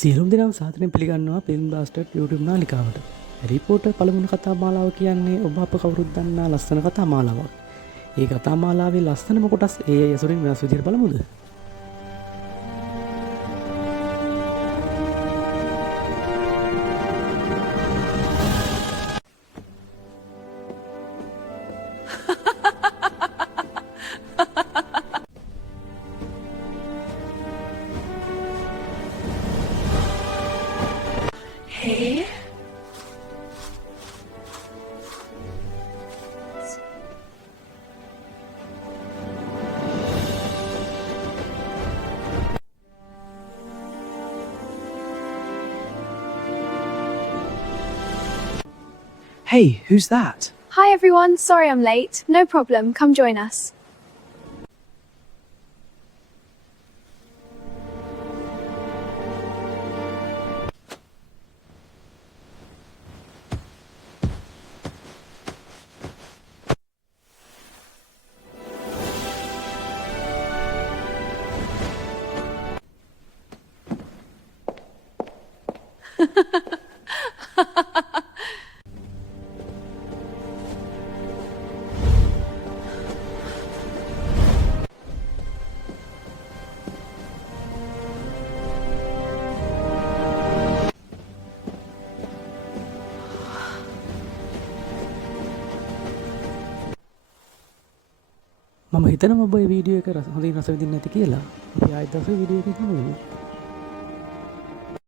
සියලුම දෙනාම සාදරයෙන් පිළිගන්නවා ෆිල්ම් බ්ලාස්ටර් YouTube නාලිකාවට. හැරි පොටර් පළමුවන කතා මාලාව කියන්නේ ඔබ අප කවුරුත් දන්නා ලස්සන කතා මාලාවක්. ඒ කතා මාලාවේ ලස්සනම කොටස් ඒ ඇසුරින් වෙනස් විදිහට බලමුද? Hey. Hey, who's that? Hi everyone, sorry I'm late. No problem, come join us. මම හිතනවා ඔබ මේ වීඩියෝ එක හොඳින් රස විඳින්න ඇති කියලා. අපි ආයෙත් දවසේ වීඩියෝ එකකින් හමු වෙමු.